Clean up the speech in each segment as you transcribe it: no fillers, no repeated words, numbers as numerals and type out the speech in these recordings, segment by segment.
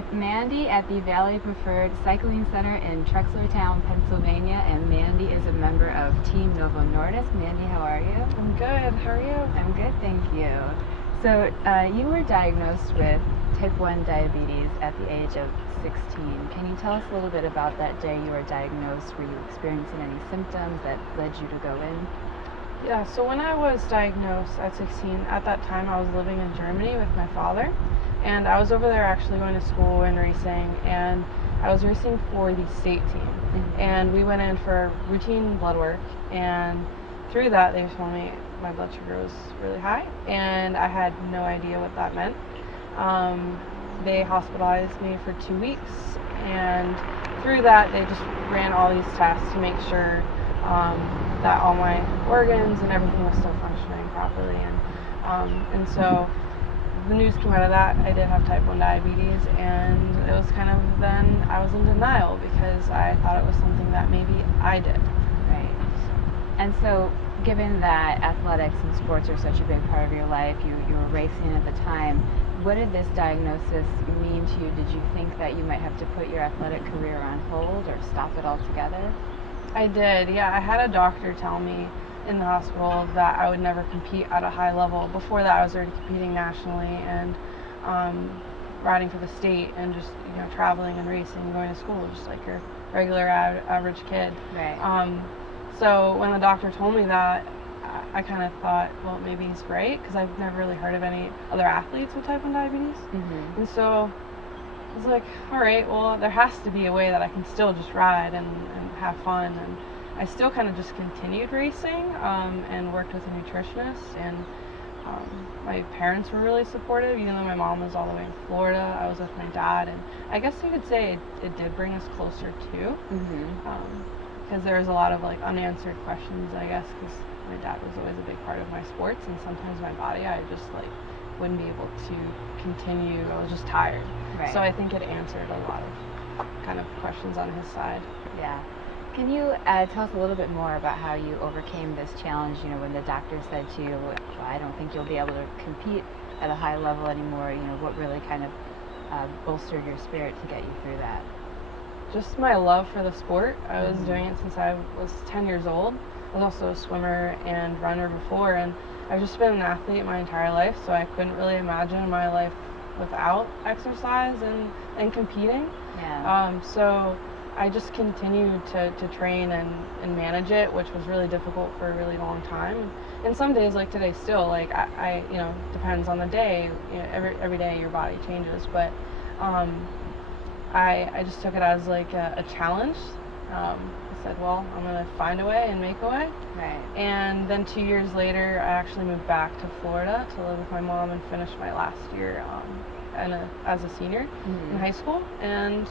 with Mandy at the Valley Preferred Cycling Center in Trexlertown, Pennsylvania, and Mandy is a member of Team Novo Nordisk. Mandy, how are you? I'm good. How are you? I'm good, thank you. So you were diagnosed with type 1 diabetes at the age of 16. Can you tell us a little bit about that day you were diagnosed? Were you experiencing any symptoms that led you to go in? Yeah, so when I was diagnosed at 16, at that time I was living in Germany with my father, and I was over there actually going to school and racing, and I was racing for the state team. Mm-hmm. And we went in for routine blood work, and through that they told me my blood sugar was really high, and I had no idea what that meant. They hospitalized me for 2 weeks, and through that they just ran all these tests to make sure that all my organs and everything was still functioning properly, and so the news came out of that I did have type 1 diabetes, and it was kind of, then I was in denial because I thought it was something that maybe I did. Right. And so given that athletics and sports are such a big part of your life, you were racing at the time, what did this diagnosis mean to you? Did you think that you might have to put your athletic career on hold or stop it altogether? I did, yeah. I had a doctor tell me in the hospital that I would never compete at a high level. Before that I was already competing nationally and riding for the state and just, traveling and racing and going to school just like your regular average kid. Right. So when the doctor told me that, I kind of thought, well, maybe he's right, because I've never really heard of any other athletes with type 1 diabetes. Mm-hmm. And so I was like, all right, well, there has to be a way that I can still just ride and have fun. And I still kind of just continued racing and worked with a nutritionist. And my parents were really supportive, even though my mom was all the way in Florida. I was with my dad, and I guess you could say it did bring us closer too. Mm-hmm. Because there was a lot of unanswered questions, I guess, because my dad was always a big part of my sports, and sometimes my body, I just wouldn't be able to continue. I was just tired. Right. So I think it answered a lot of kind of questions on his side. Yeah. Can you tell us a little bit more about how you overcame this challenge, when the doctor said to you, well, I don't think you'll be able to compete at a high level anymore, what really kind of bolstered your spirit to get you through that? Just my love for the sport. I was doing it since I was 10 years old. I was also a swimmer and runner before, and I've just been an athlete my entire life, so I couldn't really imagine my life without exercise and competing. Yeah. So I just continued to train and manage it, which was really difficult for a really long time. And some days, like today, still, I depends on the day. Every day your body changes, but I just took it as a challenge. I said, well, I'm going to find a way and make a way. Right. And then 2 years later, I actually moved back to Florida to live with my mom and finish my last year as a senior in high school. And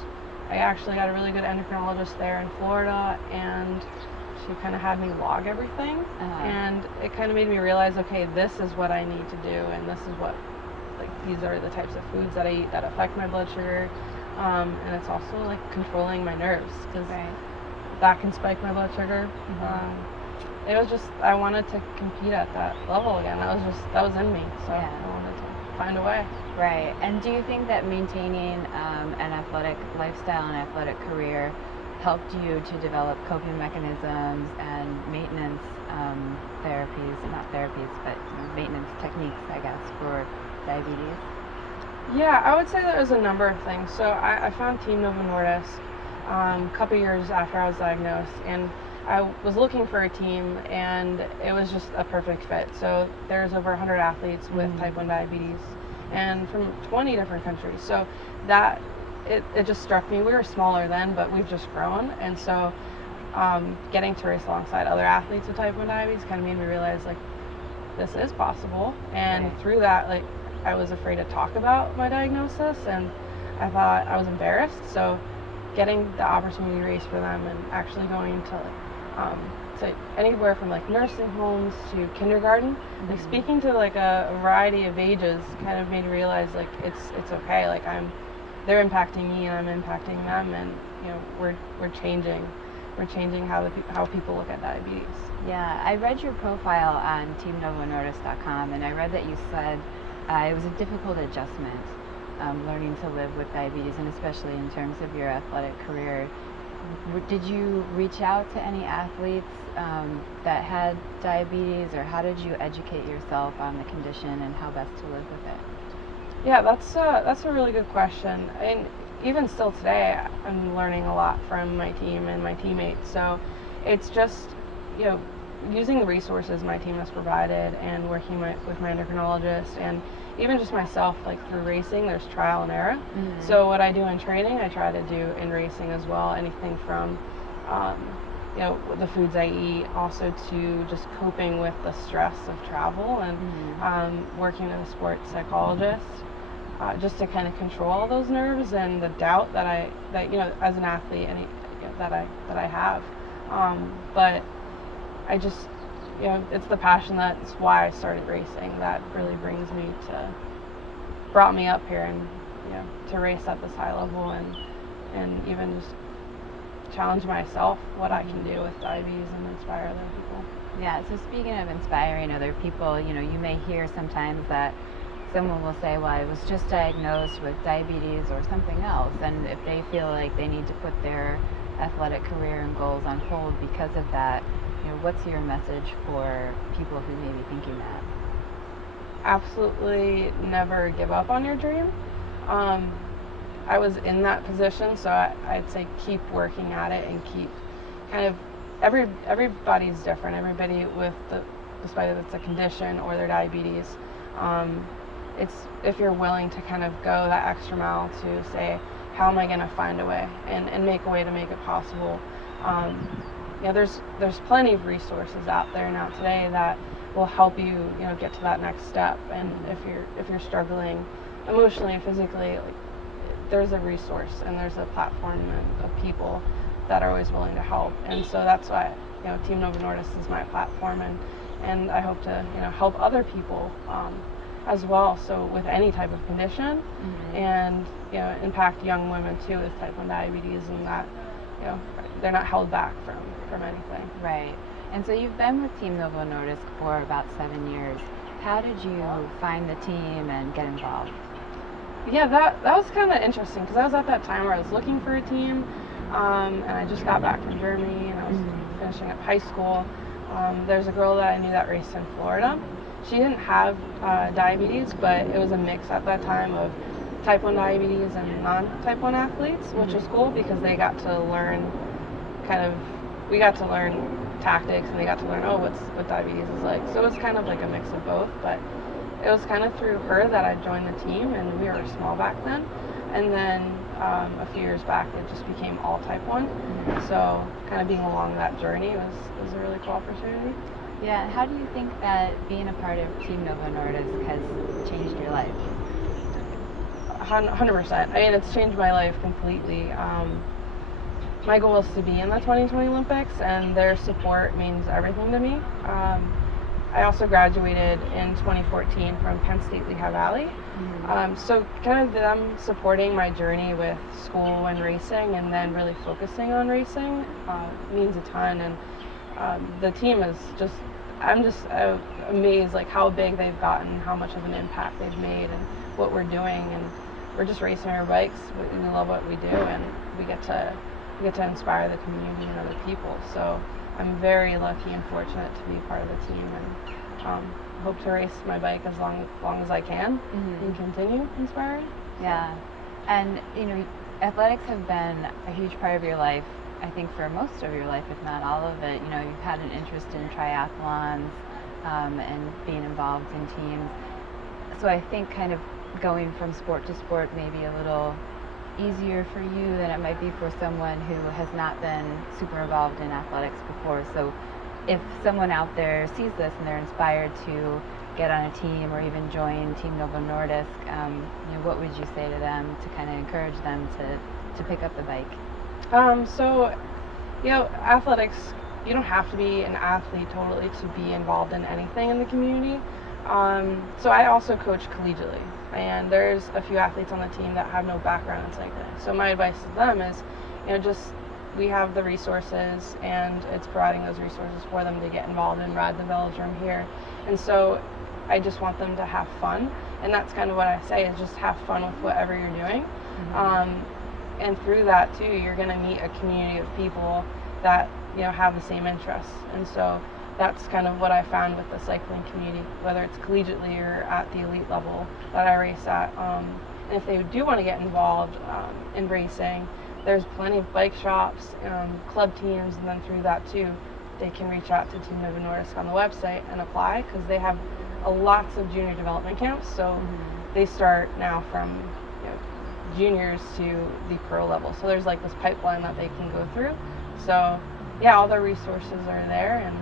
I actually got a really good endocrinologist there in Florida, and she kind of had me log everything. And it kind of made me realize, okay, this is what I need to do, and this is what, these are the types of foods that I eat that affect my blood sugar. And it's also controlling my nerves, because that can spike my blood sugar. It was just, I wanted to compete at that level again. That was in me, so yeah. I wanted to find a way. Right. And do you think that maintaining an athletic lifestyle and athletic career helped you to develop coping mechanisms and maintenance but maintenance techniques, I guess, for diabetes? Yeah, I would say there was a number of things. So I found Team Novo Nordisk a couple years after I was diagnosed, and I was looking for a team, and it was just a perfect fit. So there's over 100 athletes with type 1 diabetes, and from 20 different countries. So that, it just struck me. We were smaller then, but we've just grown, and so getting to race alongside other athletes with type 1 diabetes kind of made me realize, this is possible. And through that, I was afraid to talk about my diagnosis, and I thought I was embarrassed. So getting the opportunity to race for them and actually going to anywhere from nursing homes to kindergarten, speaking to a variety of ages, kind of made me realize it's okay. They're impacting me and I'm impacting them, and we're changing how people look at diabetes. Yeah, I read your profile on teamnovonordisk.com, and I read that you said it was a difficult adjustment learning to live with diabetes, and especially in terms of your athletic career. Did you reach out to any athletes that had diabetes, or how did you educate yourself on the condition and how best to live with it? Yeah, that's a really good question. And even still today, I'm learning a lot from my team and my teammates. So it's just, you know, using the resources my team has provided and working with my endocrinologist, and even just myself, like through racing, there's trial and error. Mm-hmm. So what I do in training, I try to do in racing as well. Anything from, the foods I eat, also to just coping with the stress of travel, and working with a sports psychologist, just to kind of control those nerves and the doubt that as an athlete, that I have. But I just, it's the passion, that's why I started racing, that really brought me up here, and to race at this high level, and even just challenge myself what I can do with diabetes and inspire other people. Yeah, so speaking of inspiring other people, you may hear sometimes that someone will say, well, I was just diagnosed with diabetes or something else, and if they feel like they need to put their athletic career and goals on hold because of that, what's your message for people who may be thinking that? Absolutely never give up on your dream. I was in that position, so I'd say keep working at it, and keep kind of, everybody's different. Everybody despite if it's a condition or their diabetes, it's if you're willing to kind of go that extra mile to say, how am I going to find a way and make a way to make it possible. There's plenty of resources out there now today that will help you, get to that next step. And if you're struggling emotionally and physically, like, there's a resource and there's a platform of people that are always willing to help. And so that's why, Team Novo Nordisk is my platform, and I hope to, help other people as well. So with any type of condition, and impact young women too with type 1 diabetes, and that they're not held back from anything. Right. And so you've been with Team Novo Nordisk for about 7 years. How did you find the team and get involved? Yeah, that was kind of interesting, because I was at that time where I was looking for a team, and I just got back from Germany, and I was finishing up high school. There's a girl that I knew that raced in Florida. She didn't have diabetes, but it was a mix at that time of type 1 diabetes and non-type 1 athletes, which was cool, because they got to learn we got to learn tactics, and they got to learn, what diabetes is like. So it was kind of like a mix of both, but it was kind of through her that I joined the team, and we were small back then. And then a few years back, it just became all type 1. So kind of being along that journey was a really cool opportunity. Yeah, and how do you think that being a part of Team Novo Nordisk has changed your life? 100%. I mean, it's changed my life completely. My goal is to be in the 2020 Olympics, and their support means everything to me. I also graduated in 2014 from Penn State Lehigh Valley. So kind of them supporting my journey with school and racing, and then really focusing on racing, means a ton. And the team is I'm just amazed, like, how big they've gotten, how much of an impact they've made, and what we're doing. And we're just racing our bikes. We love what we do, and we get to inspire the community and other people. So I'm very lucky and fortunate to be part of the team, and hope to race my bike as long as I can, and continue inspiring. Yeah, and athletics have been a huge part of your life, I think, for most of your life, if not all of it. You've had an interest in triathlons, and being involved in teams. So I think kind of going from sport to sport may be a little easier for you than it might be for someone who has not been super involved in athletics before. So if someone out there sees this and they're inspired to get on a team or even join Team Novo Nordisk, what would you say to them to kind of encourage them to pick up the bike? Athletics, you don't have to be an athlete totally to be involved in anything in the community. So I also coach collegiately, and there's a few athletes on the team that have no background in cycling. So my advice to them is, we have the resources, and it's providing those resources for them to get involved and ride the velodrome here. And so I just want them to have fun, and that's kind of what I say, is just have fun with whatever you're doing. And through that too, you're going to meet a community of people that have the same interests. And so that's kind of what I found with the cycling community, whether it's collegiately or at the elite level that I race at. And if they do want to get involved in racing, there's plenty of bike shops, club teams, and then through that too, they can reach out to Team Novo Nordisk on the website and apply, because they have lots of junior development camps. So they start now from juniors to the pro level. So there's like this pipeline that they can go through. So yeah, all the resources are there, and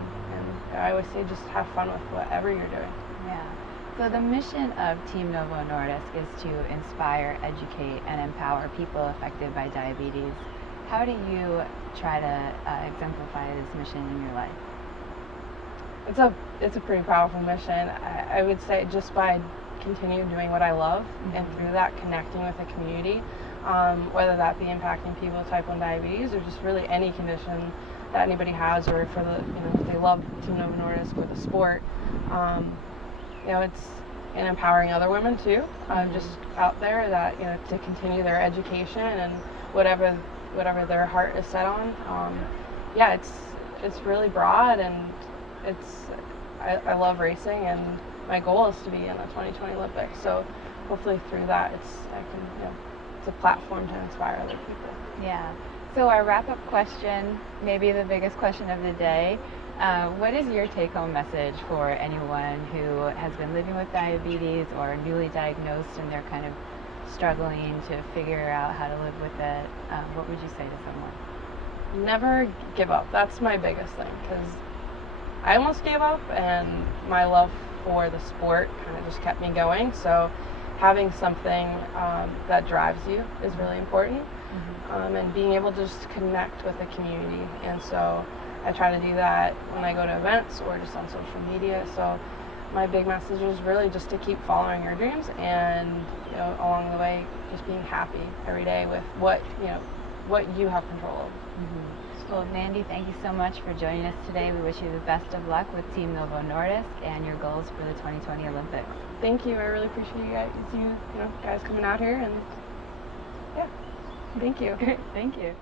I always say just have fun with whatever you're doing. Yeah. So the mission of Team Novo Nordisk is to inspire, educate, and empower people affected by diabetes. How do you try to exemplify this mission in your life? It's a pretty powerful mission. I would say just by continuing doing what I love, and through that connecting with the community, whether that be impacting people with type 1 diabetes or just really any condition that anybody has, or for the if they love Team Novo Nordisk or the sport, it's in empowering other women too, just out there that to continue their education and whatever their heart is set on. It's really broad, and I love racing, and my goal is to be in the 2020 Olympics. So hopefully through that, it's a platform to inspire other people. Yeah. So our wrap-up question, maybe the biggest question of the day, what is your take-home message for anyone who has been living with diabetes or newly diagnosed and they're kind of struggling to figure out how to live with it? What would you say to someone? Never give up. That's my biggest thing, because I almost gave up, and my love for the sport kind of just kept me going. So having something that drives you is really important, and being able to just connect with the community. And so I try to do that when I go to events or just on social media. So my big message is really just to keep following your dreams, and along the way just being happy every day with what you have control of. Well, Mandy, thank you so much for joining us today. We wish you the best of luck with Team Novo Nordisk and your goals for the 2020 Olympics. Thank you. I really appreciate you guys coming out here, and yeah, thank you. Thank you.